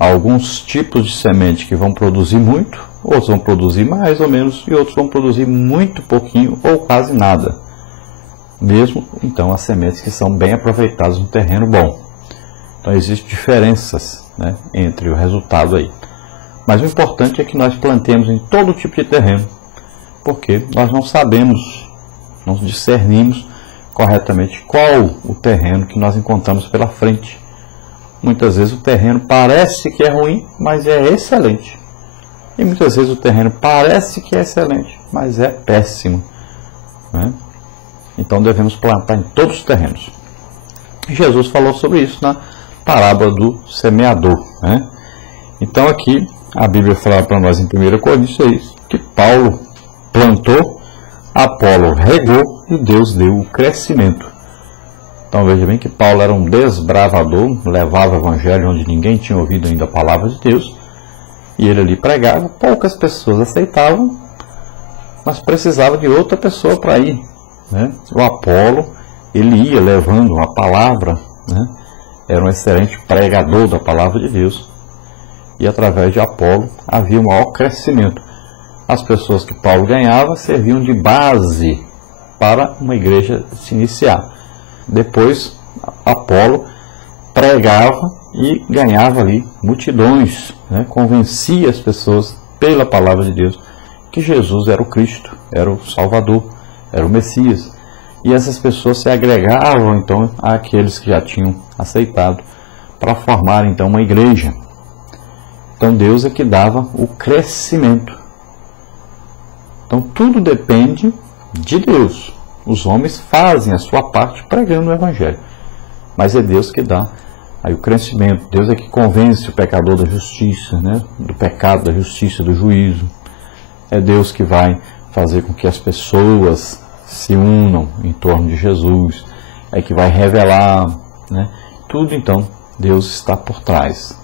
alguns tipos de semente que vão produzir muito, outros vão produzir mais ou menos, e outros vão produzir muito pouquinho ou quase nada. Mesmo, então, as sementes que são bem aproveitadas no terreno bom. Então, existem diferenças, né, entre o resultado aí. Mas o importante é que nós plantemos em todo tipo de terreno, porque nós não sabemos, não discernimos corretamente qual o terreno que nós encontramos pela frente. Muitas vezes o terreno parece que é ruim, mas é excelente. E muitas vezes o terreno parece que é excelente, mas é péssimo, né? Então devemos plantar em todos os terrenos. Jesus falou sobre isso na parábola do semeador, né? Então aqui a Bíblia fala para nós em 1 Coríntios que Paulo plantou, Apolo regou e Deus deu o crescimento. Então veja bem que Paulo era um desbravador, levava o evangelho onde ninguém tinha ouvido ainda a palavra de Deus, e ele ali pregava, poucas pessoas aceitavam, mas precisava de outra pessoa para ir, né? O Apolo, ele ia levando a palavra, né? Era um excelente pregador da palavra de Deus, e através de Apolo havia um maior crescimento. As pessoas que Paulo ganhava serviam de base para uma igreja se iniciar. Depois, Apolo pregava e ganhava ali multidões, né? Convencia as pessoas pela palavra de Deus que Jesus era o Cristo, era o Salvador, era o Messias. E essas pessoas se agregavam então àqueles que já tinham aceitado para formar então uma igreja. Então Deus é que dava o crescimento. Então tudo depende de Deus. Os homens fazem a sua parte pregando o evangelho, mas é Deus que dá aí o crescimento. Deus é que convence o pecador da justiça, né? Do pecado, da justiça, do juízo. É Deus que vai fazer com que as pessoas se unam em torno de Jesus, é que vai revelar, né? Tudo então Deus está por trás.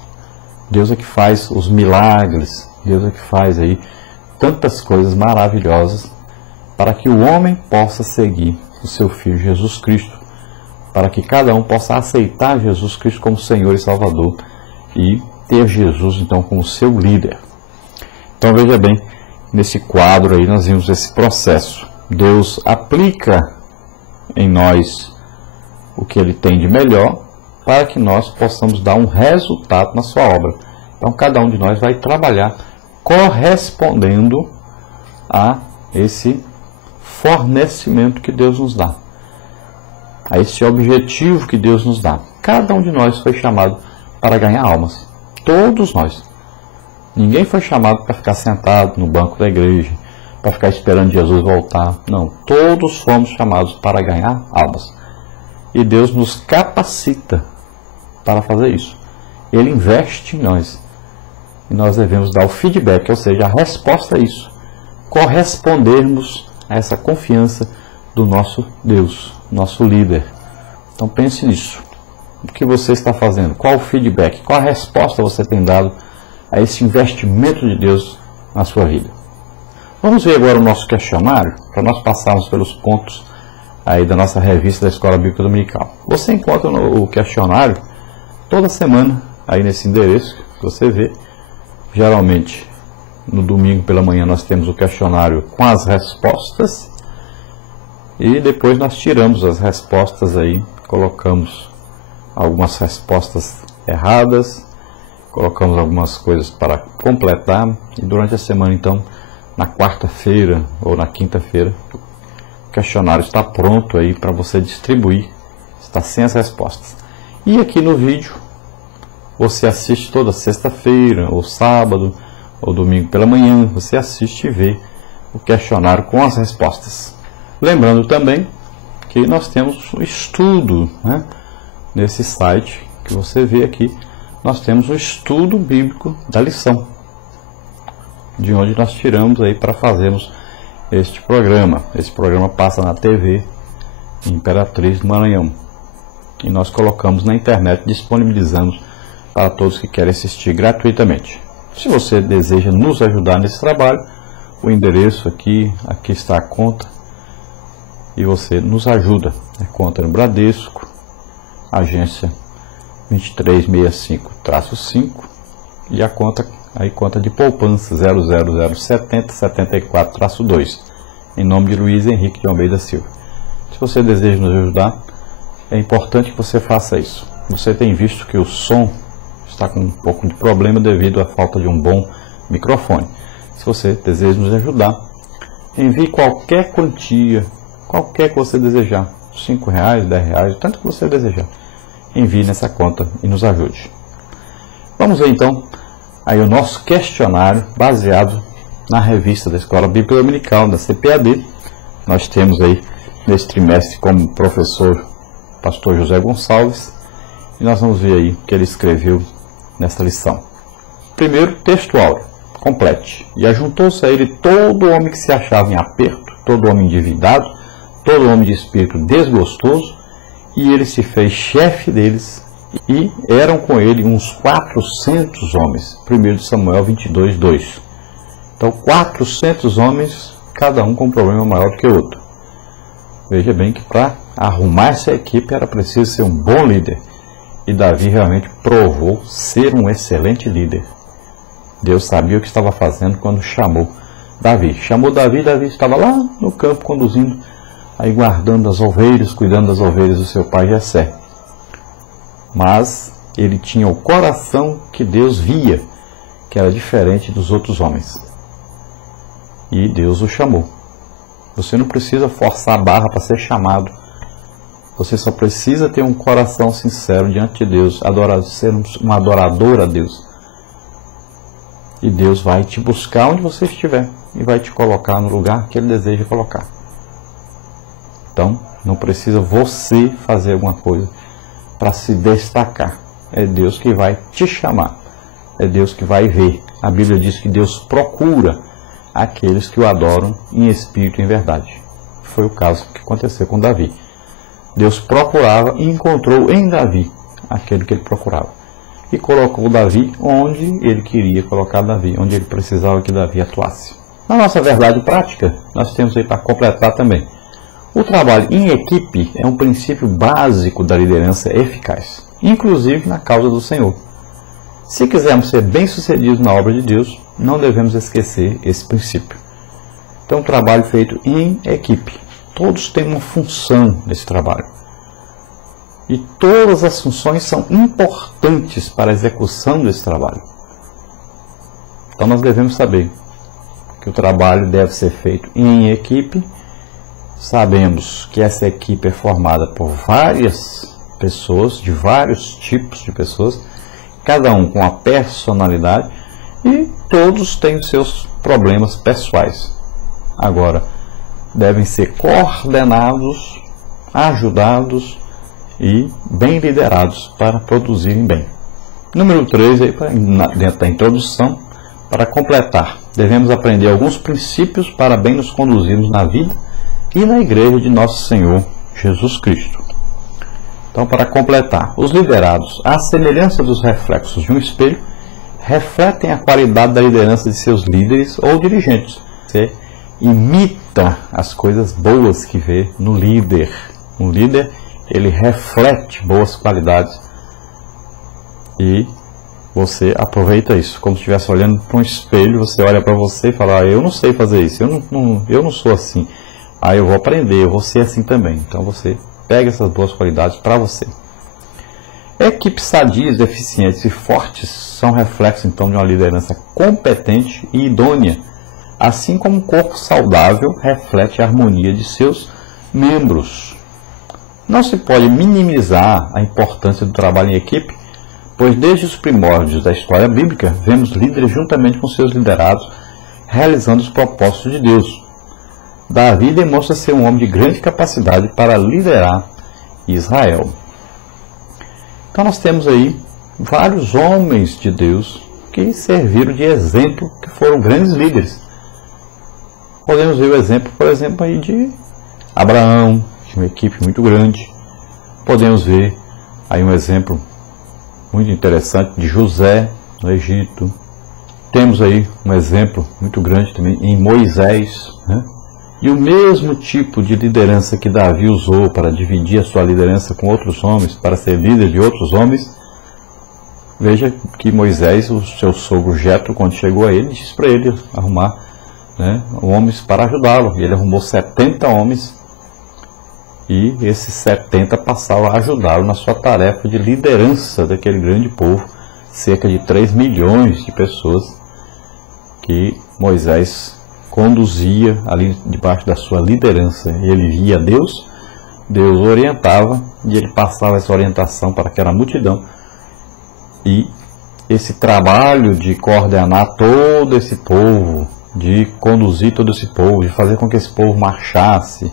Deus é que faz os milagres, Deus é que faz aí tantas coisas maravilhosas para que o homem possa seguir o seu Filho Jesus Cristo, para que cada um possa aceitar Jesus Cristo como Senhor e Salvador e ter Jesus então como seu líder. Então veja bem, nesse quadro aí nós vimos esse processo. Deus aplica em nós o que Ele tem de melhor para que nós possamos dar um resultado na sua obra. Então cada um de nós vai trabalhar correspondendo a esse fornecimento que Deus nos dá, a esse objetivo que Deus nos dá. Cada um de nós foi chamado para ganhar almas. Todos nós. Ninguém foi chamado para ficar sentado no banco da igreja, para ficar esperando Jesus voltar. Não, todos fomos chamados para ganhar almas. E Deus nos capacita para fazer isso. Ele investe em nós. E nós devemos dar o feedback, ou seja, a resposta a isso. Correspondermos a essa confiança do nosso Deus, nosso líder. Então pense nisso. O que você está fazendo? Qual o feedback? Qual a resposta você tem dado a esse investimento de Deus na sua vida? Vamos ver agora o nosso questionário, para nós passarmos pelos pontos aí da nossa revista da Escola Bíblica Dominical. Você encontra o questionário toda semana aí nesse endereço que você vê. Geralmente no domingo pela manhã nós temos o questionário com as respostas e depois nós tiramos as respostas aí, colocamos algumas respostas erradas, colocamos algumas coisas para completar e durante a semana então, na quarta-feira ou na quinta-feira, o questionário está pronto aí para você distribuir, está sem as respostas. E aqui no vídeo você assiste toda sexta-feira ou sábado ou domingo pela manhã, você assiste e vê o questionário com as respostas. Lembrando também que nós temos um estudo, né? Nesse site que você vê aqui, nós temos um estudo bíblico da lição, de onde nós tiramos aí para fazermos este programa. Esse programa passa na TV Imperatriz do Maranhão e nós colocamos na internet, disponibilizamos para todos que querem assistir gratuitamente. Se você deseja nos ajudar nesse trabalho, o endereço aqui está a conta e você nos ajuda. É conta no Bradesco, agência 2365-5, e a conta de poupança 000707-2, em nome de Luiz Henrique de Almeida Silva. Se você deseja nos ajudar, é importante que você faça isso. Você tem visto que o som está com um pouco de problema devido à falta de um bom microfone. Se você deseja nos ajudar, envie qualquer quantia, qualquer que você desejar, R$5, R$10, tanto que você desejar. Envie nessa conta e nos ajude. Vamos ver então aí o nosso questionário baseado na revista da Escola Bíblica Dominical, da CPAD. Nós temos aí nesse trimestre como professor pastor José Gonçalves, e nós vamos ver aí o que ele escreveu nessa lição. Primeiro, textual, complete. E ajuntou-se a ele todo homem que se achava em aperto, todo homem endividado, todo homem de espírito desgostoso, e ele se fez chefe deles, e eram com ele uns 400 homens. 1 Samuel 22, 2. Então, 400 homens, cada um com um problema maior do que o outro. Veja bem que para arrumar essa equipe era preciso ser um bom líder. E Davi realmente provou ser um excelente líder. Deus sabia o que estava fazendo quando chamou Davi. Chamou Davi, Davi estava lá no campo conduzindo, aí guardando as ovelhas, cuidando das ovelhas do seu pai Jessé. Mas ele tinha o coração que Deus via, que era diferente dos outros homens. E Deus o chamou. Você não precisa forçar a barra para ser chamado. Você só precisa ter um coração sincero diante de Deus, ser um adorador a Deus. E Deus vai te buscar onde você estiver e vai te colocar no lugar que Ele deseja colocar. Então, não precisa você fazer alguma coisa para se destacar. É Deus que vai te chamar. É Deus que vai ver. A Bíblia diz que Deus procura aqueles que o adoram em espírito e em verdade. Foi o caso que aconteceu com Davi. Deus procurava e encontrou em Davi aquele que ele procurava. E colocou Davi onde ele queria colocar Davi, onde ele precisava que Davi atuasse. Na nossa verdade prática, nós temos aí para completar também. O trabalho em equipe é um princípio básico da liderança eficaz, inclusive na causa do Senhor. Se quisermos ser bem-sucedidos na obra de Deus, não devemos esquecer esse princípio. Então, trabalho feito em equipe. Todos têm uma função nesse trabalho. E todas as funções são importantes para a execução desse trabalho. Então, nós devemos saber que o trabalho deve ser feito em equipe. Sabemos que essa equipe é formada por várias pessoas, de vários tipos de pessoas, cada um com a personalidade, e todos têm os seus problemas pessoais. Agora, devem ser coordenados, ajudados e bem liderados para produzirem bem. Número 3, aí, dentro da introdução, para completar, devemos aprender alguns princípios para bem nos conduzirmos na vida e na igreja de nosso Senhor Jesus Cristo. Então, para completar, os liderados, à semelhança dos reflexos de um espelho, refletem a qualidade da liderança de seus líderes ou dirigentes. Você imita as coisas boas que vê no líder. Um líder, ele reflete boas qualidades e você aproveita isso. Como se estivesse olhando para um espelho, você olha para você e fala: eu não sei fazer isso, eu não sou assim. Eu vou aprender, eu vou ser assim também. Então você pega essas boas qualidades para você. Equipes sadias, eficientes e fortes são reflexo então de uma liderança competente e idônea, assim como um corpo saudável reflete a harmonia de seus membros. Não se pode minimizar a importância do trabalho em equipe, pois desde os primórdios da história bíblica, vemos líderes juntamente com seus liderados realizando os propósitos de Deus. Davi demonstra ser um homem de grande capacidade para liderar Israel. Então nós temos aí vários homens de Deus que serviram de exemplo, que foram grandes líderes. Podemos ver o exemplo, por exemplo, aí de Abraão, de uma equipe muito grande. Podemos ver aí um exemplo muito interessante de José, no Egito. Temos aí um exemplo muito grande também em Moisés, né? E o mesmo tipo de liderança que Davi usou para dividir a sua liderança com outros homens, para ser líder de outros homens, Veja que Moisés, o seu sogro Jetro, quando chegou a ele, disse para ele arrumar, né, homens para ajudá-lo. E ele arrumou 70 homens, e esses 70 passaram a ajudá-lo na sua tarefa de liderança daquele grande povo, cerca de 3 milhões de pessoas que Moisés conduzia ali debaixo da sua liderança. Ele via Deus, Deus orientava, e ele passava essa orientação para aquela multidão. E esse trabalho de coordenar todo esse povo, de conduzir todo esse povo, de fazer com que esse povo marchasse,